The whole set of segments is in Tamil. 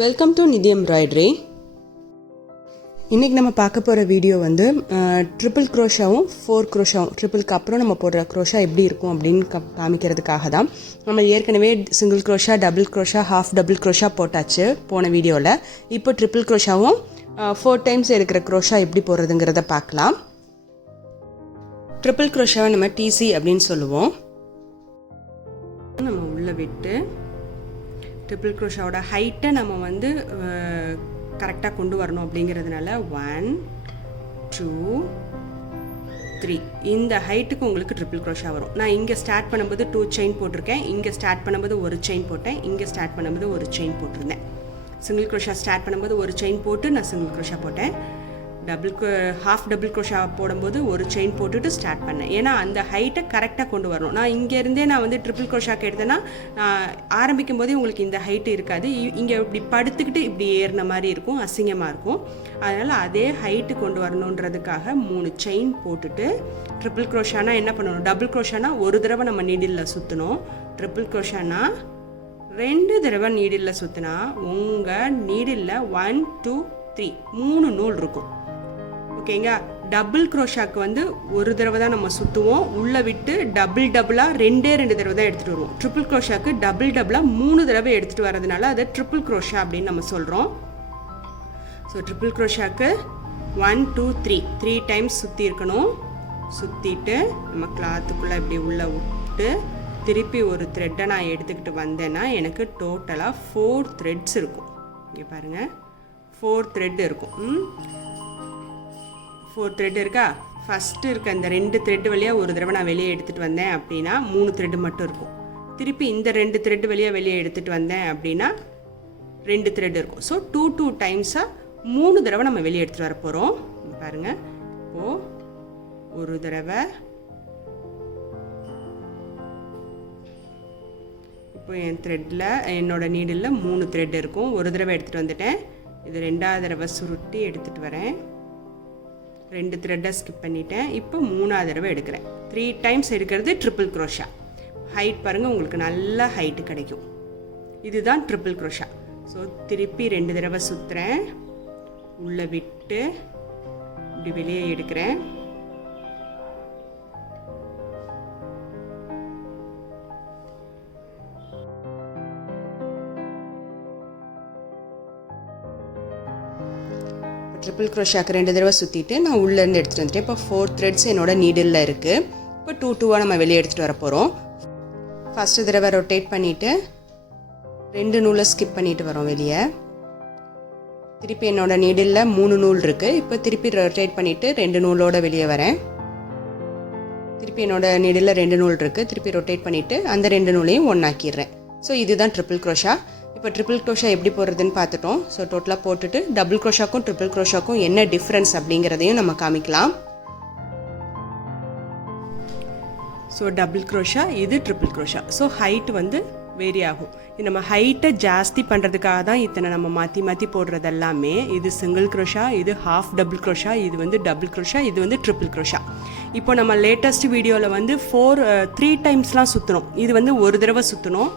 வெல்கம் டு நிதி எம்ப்ராய்டரி. இன்றைக்கி நம்ம பார்க்க போகிற வீடியோ வந்து ட்ரிபிள் க்ரோஷாவும் 4 க்ரோஷாவும் ட்ரிபிள்க்கு அப்புறம் நம்ம போடுற க்ரோஷா எப்படி இருக்கும் அப்படின்னு காமிக்கிறதுக்காக தான். நம்ம ஏற்கனவே single crochet, double crochet, half double crochet போட்டாச்சு போன வீடியோவில். இப்போ ட்ரிபிள் க்ரோஷாவும் 4 டைம்ஸ் எடுக்கிற க்ரோஷா எப்படி போடுறதுங்கிறத பார்க்கலாம். ட்ரிபிள் க்ரோஷாவை நம்ம டிசி அப்படின்னு சொல்லுவோம். நம்ம உள்ளே விட்டு ட்ரிபிள் க்ரோஷாவோட ஹைட்டை நம்ம வந்து கரெக்டாக கொண்டு வரணும். அப்படிங்கிறதுனால 1 2 3 இந்த ஹைட்டுக்கு உங்களுக்கு ட்ரிபிள் க்ரோஷா வரும். நான் இங்கே ஸ்டார்ட் பண்ணும்போது 2 செயின் போட்டிருக்கேன், இங்கே ஸ்டார்ட் பண்ணும்போது ஒரு செயின் போட்டேன், இங்கே ஸ்டார்ட் பண்ணும்போது ஒரு செயின் போட்டிருந்தேன். சிங்கிள் க்ரோஷா ஸ்டார்ட் பண்ணும்போது ஒரு செயின் போட்டு நான் சிங்கிள் க்ரோஷா போட்டேன். ஹாஃப் டபுள் க்ரோஷா போடும்போது ஒரு செயின் போட்டுட்டு ஸ்டார்ட் பண்ணேன். ஏன்னா அந்த ஹைட்டை கரெக்டாக கொண்டு வரணும். நான் இங்கேருந்தே நான் வந்து ட்ரிபிள் க்ரோஷாக்கு எடுத்தேன்னா ஆரம்பிக்கும் போதே உங்களுக்கு இந்த ஹைட்டு இருக்காது. இங்கே இப்படி படுத்துக்கிட்டு இப்படி ஏறின மாதிரி இருக்கும், அசிங்கமாக இருக்கும். அதனால் அதே ஹைட்டு கொண்டு வரணுன்றதுக்காக 3 செயின் போட்டுட்டு ட்ரிபிள் க்ரோஷானா என்ன பண்ணணும், டபுள் க்ரோஷானா ஒரு தடவை நம்ம நீடிலில் சுற்றணும். ட்ரிபிள் க்ரோஷானா 2 தடவை நீடிலில் சுற்றினா உங்கள் நீடிலில் 1 2 3 3 நூல் இருக்கும். ஓகேங்க. டபுள் க்ரோஷாக்கு வந்து ஒரு தடவை தான் நம்ம சுற்றுவோம், உள்ளே விட்டு டபுளாக 2 தடவை தான் எடுத்துகிட்டு வருவோம். ட்ரிபிள் க்ரோஷாக்கு டபுளாக 3 தடவை எடுத்துகிட்டு வரதுனால அதை ட்ரிபிள் க்ரோஷா அப்படின்னு நம்ம சொல்கிறோம். ஸோ ட்ரிபிள் க்ரோஷாக்கு 1 2 3 டைம்ஸ் சுற்றி இருக்கணும். சுற்றிட்டு நம்ம கிளாத்துக்குள்ளே இப்படி உள்ளே விட்டு திருப்பி ஒரு த்ரெட்டை நான் எடுத்துக்கிட்டு வந்தேன்னா எனக்கு டோட்டலாக 4 த்ரெட்ஸ் இருக்கும். இங்கே பாருங்கள், 4 த்ரெட் இருக்கும். 4 த்ரெட் இருக்கா? ஃபஸ்ட்டு இருக்க இந்த 2 த்ரெட் வழியாக ஒரு தடவை நான் வெளியே எடுத்துகிட்டு வந்தேன் அப்படின்னா 3 த்ரெட் மட்டும் இருக்கும். திருப்பி இந்த 2 த்ரெட் வழியாக வெளியே எடுத்துகிட்டு வந்தேன் அப்படின்னா 2 த்ரெட் இருக்கும். ஸோ 2 டைம்ஸாக 3 தடவை நம்ம வெளியே எடுத்துகிட்டு வர போகிறோம். பாருங்கள், இப்போது ஒரு தடவை, இப்போ என் த்ரெட்டில் என்னோட நீடில் 3 த்ரெட் இருக்கும். ஒரு தடவை எடுத்துகிட்டு வந்துட்டேன். இது 2வது தடவை சுருட்டி எடுத்துகிட்டு வரேன். 2 த்ரெட்டை ஸ்கிப் பண்ணிட்டேன். இப்போ 3வது தடவை எடுக்கிறேன். 3 டைம்ஸ் எடுக்கிறது ட்ரிபிள் க்ரோஷா. ஹைட் பாருங்கள், உங்களுக்கு நல்ல ஹைட்டு கிடைக்கும். இதுதான் ட்ரிபிள் க்ரோஷா. ஸோ திருப்பி 2 தடவை சுற்றுறேன், உள்ளே விட்டு இப்படி வெளியே எடுக்கிறேன். ட்ரிபிள் க்ரோஷாக்கு 2 தடவை சுற்றிட்டு நான் உள்ளேருந்து எடுத்துகிட்டு வந்துட்டேன். இப்போ 4 த்ரெட்ஸ் என்னோட நீடில் இருக்குது. இப்போ 2 நம்ம வெளியே எடுத்துகிட்டு வர போகிறோம். ஃபஸ்ட்டு தடவை ரொட்டேட் பண்ணிவிட்டு 2 நூலை ஸ்கிப் பண்ணிவிட்டு வரோம் வெளியே. திருப்பி என்னோட நீடில் 3 நூல் இருக்குது. இப்போ திருப்பி ரொட்டேட் பண்ணிவிட்டு 2 நூலோடு வெளியே வரேன். திருப்பி என்னோட நீடில் 2 நூல் இருக்குது. திருப்பி ரொட்டேட் பண்ணிவிட்டு அந்த 2 நூலையும் ஒன்றாக்கிடுறேன். ஸோ இதுதான் ட்ரிபிள் க்ரோஷா. இப்போ ட்ரிபிள் க்ரோஷா எப்படி போடுறதுன்னு பார்த்துட்டோம். ஸோ டோட்டலாக போட்டுட்டு டபுள் க்ரோஷாக்கும் ட்ரிபிள் க்ரோஷாக்கும் என்ன டிஃப்ரென்ஸ் அப்படிங்கிறதையும் நம்ம காமிக்கலாம். ஸோ டபுள் க்ரோஷா, இது ட்ரிபிள் க்ரோஷா. ஸோ ஹைட் வந்து வேரி ஆகும். இது நம்ம ஹைட்டை ஜாஸ்தி பண்ணுறதுக்காக தான் இத்தனை நம்ம மாற்றி போடுறது எல்லாமே. இது சிங்கிள் க்ரோஷா, இது ஹாஃப் டபுள் க்ரோஷா, இது வந்து டபுள் க்ரோஷா, இது வந்து ட்ரிபிள் க்ரோஷா. இப்போ நம்ம லேட்டஸ்ட் வீடியோவில் வந்து 3 டைம்ஸ்லாம் சுற்றணும். இது வந்து ஒரு தடவை சுற்றணும்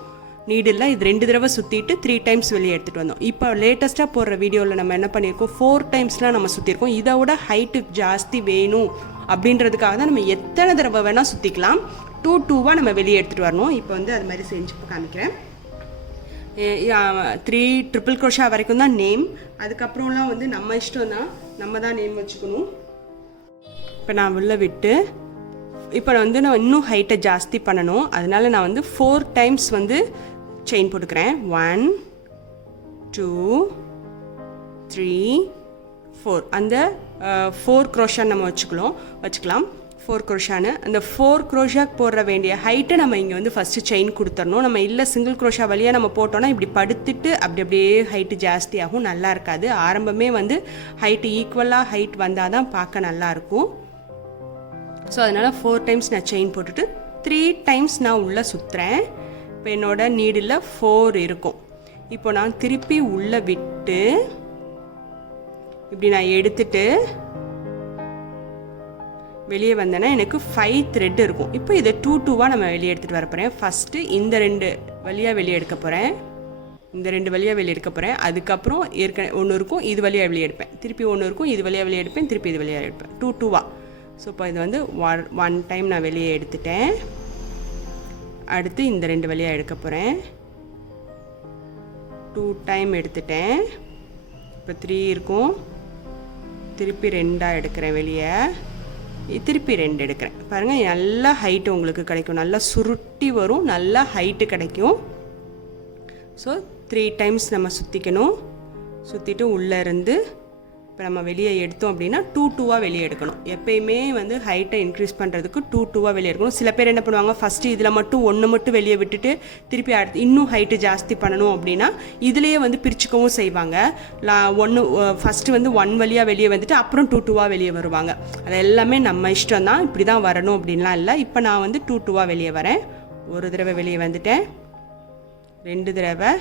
நீடில். இது 2 தடவை சுற்றிட்டு 3 டைம்ஸ் வெளியே எடுத்துகிட்டு வந்தோம். இப்போ லேட்டஸ்ட்டாக போடுற வீடியோவில் நம்ம என்ன பண்ணியிருக்கோம், 4 டைம்ஸ்லாம் நம்ம சுற்றிருக்கோம். இதோட ஹைட்டு ஜாஸ்தி வேணும் அப்படின்றதுக்காக தான் நம்ம எத்தனை தடவை வேணால் சுற்றிக்கலாம். 2 நம்ம வெளியே எடுத்துகிட்டு வரணும். இப்போ வந்து அது மாதிரி செஞ்சு காமிக்கிறேன். 3 ட்ரிபிள் க்ரோஷா வரைக்கும் தான் நேம். அதுக்கப்புறம்லாம் வந்து நம்ம இஷ்டம் தான், நம்ம தான் நேம் வச்சுக்கணும். இப்போ நான் உள்ள விட்டு இப்போ வந்து நான் இன்னும் ஹைட்டை ஜாஸ்தி பண்ணணும். அதனால நான் வந்து 4 டைம்ஸ் வந்து செயின் போட்டுக்கிறேன். 1 2 3 4 அந்த 4 க்ரோஷா நம்ம வச்சுக்கலாம் 4 க்ரோஷான்னு. அந்த 4 க்ரோஷாக்கு போடுற வேண்டிய ஹைட்டை நம்ம இங்கே வந்து ஃபஸ்ட்டு செயின் கொடுத்துடணும். நம்ம இல்லை சிங்கிள் க்ரோஷா வழியாக நம்ம போட்டோன்னா இப்படி படுத்துட்டு அப்படியே ஹைட்டு ஜாஸ்தி ஆகும், நல்லா இருக்காது. ஆரம்பமே வந்து ஹைட்டு ஈக்குவலாக ஹைட் வந்தால் தான் பார்க்க நல்லாயிருக்கும். ஸோ அதனால் 4 டைம்ஸ் நான் செயின் போட்டுட்டு 3 டைம்ஸ் நான் உள்ளே சுற்றுறேன். இப்போ என்னோட நீடில் 4 இருக்கும். இப்போ நான் திருப்பி உள்ளே விட்டு இப்படி நான் எடுத்துட்டு வெளியே வந்தேன்னா எனக்கு 5 த்ரெட் இருக்கும். இப்போ இதை 2 நம்ம வெளியே எடுத்துகிட்டு வர போகிறேன். ஃபஸ்ட்டு இந்த 2 வழியாக வெளியே எடுக்க போகிறேன். இந்த 2 வழியாக வெளியே எடுக்க போகிறேன். அதுக்கப்புறம் ஒன்று இருக்கும், இது வழியாக வெளியே எடுப்பேன். திருப்பி ஒன்று இருக்கும், இது வழியாக வெளியே எடுப்பேன். திருப்பி இது வழியாக எடுப்பேன். 2 2வா. ஸோ இப்போ இது வந்து 1 டைம் நான் வெளியே எடுத்துட்டேன். அடுத்து இந்த 2 வழியாக எடுக்க போகிறேன். 2 டைம் எடுத்துட்டேன். இப்போ 3 இருக்கும். திருப்பி 2ஆக எடுக்கிறேன் வெளியே. திருப்பி 2 எடுக்கிறேன். பாருங்கள், நல்லா ஹைட்டு உங்களுக்கு கிடைக்கும். நல்லா சுருட்டி வரும், நல்லா ஹைட்டு கிடைக்கும். ஸோ 3 டைம்ஸ் நம்ம சுற்றிக்கணும். சுற்றிட்டு உள்ளே இருந்து இப்போ நம்ம வெளியே எடுத்தோம் அப்படின்னா 2 2வாக வெளியே எடுக்கணும். எப்பயுமே வந்து ஹைட்டை இன்க்ரீஸ் பண்ணுறதுக்கு 2 2வாக வெளியே எடுக்கணும். சில பேர் என்ன பண்ணுவாங்க, ஃபஸ்ட்டு இதில் மட்டும் 1 மட்டும் வெளியே விட்டுட்டு திருப்பி அடுத்து இன்னும் ஹைட்டு ஜாஸ்தி பண்ணணும் அப்படின்னா இதுலேயே வந்து பிரிச்சுக்கவும் செய்வாங்க. ஃபஸ்ட்டு வந்து 1 வழியாக வெளியே வந்துட்டு அப்புறம் 2 2வாக வெளியே வருவாங்க. அது எல்லாமே நம்ம இஷ்டம் தான், இப்படி தான் வரணும் அப்படின்லாம் இல்லை. இப்போ நான் வந்து 2 2வாக வெளியே வரேன். ஒரு தடவை வெளியே வந்துட்டேன், 2 தடவை,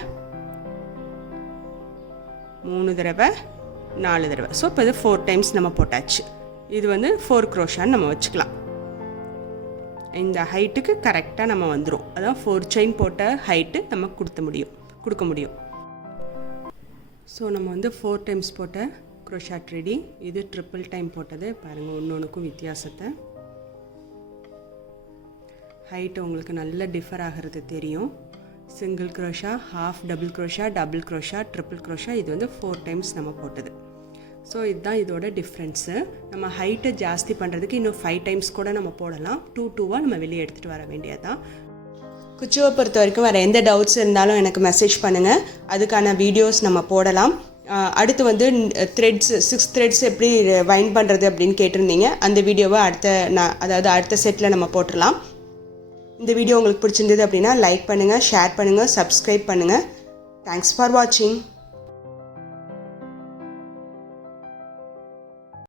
3 தடவை, 4 தடவை. ஸோ இப்போ இது 4 டைம்ஸ் நம்ம போட்டாச்சு. இது வந்து 4 க்ரோஷான்னு நம்ம வச்சுக்கலாம். இந்த ஹைட்டுக்கு கரெக்டாக நம்ம வந்துடும். அதான் 4 செயின் போட்ட ஹைட்டு நம்ம கொடுக்க முடியும். ஸோ நம்ம வந்து 4 டைம்ஸ் போட்ட க்ரோஷாட் ரெடி. இது ட்ரிபிள் டைம் போட்டது. பாருங்கள், ஒன்றுக்கும் வித்தியாசத்தை. ஹைட்டு உங்களுக்கு நல்லா டிஃபர் ஆகிறது தெரியும். Single crochet, half double crochet, double crochet, triple crochet. இது வந்து 4 டைம்ஸ் நம்ம போட்டது. ஸோ இதுதான் இதோட டிஃப்ரென்ஸு. நம்ம ஹைட்டை ஜாஸ்தி பண்ணுறதுக்கு இன்னும் 5 டைம்ஸ் கூட நம்ம போடலாம். 2 2வாக நம்ம வெளியே எடுத்துகிட்டு வர வேண்டியதான். குச்சுவை பொறுத்த வரைக்கும் வேறு எந்த டவுட்ஸ் இருந்தாலும் எனக்கு மெசேஜ் பண்ணுங்கள். அதுக்கான வீடியோஸ் நம்ம போடலாம். அடுத்து வந்து த்ரெட்ஸ் 6 த்ரெட்ஸ் எப்படி வைண்ட் பண்ணுறது அப்படின்னு கேட்டிருந்தீங்க. அந்த வீடியோவை அடுத்த செட்டில் நம்ம போட்டுடலாம். இந்த வீடியோ உங்களுக்கு பிடிச்சிருந்தது அப்படின்னா லைக் பண்ணுங்கள், ஷேர் பண்ணுங்கள், சப்ஸ்கிரைப் பண்ணுங்கள். தேங்க்ஸ் ஃபார் வாட்சிங்.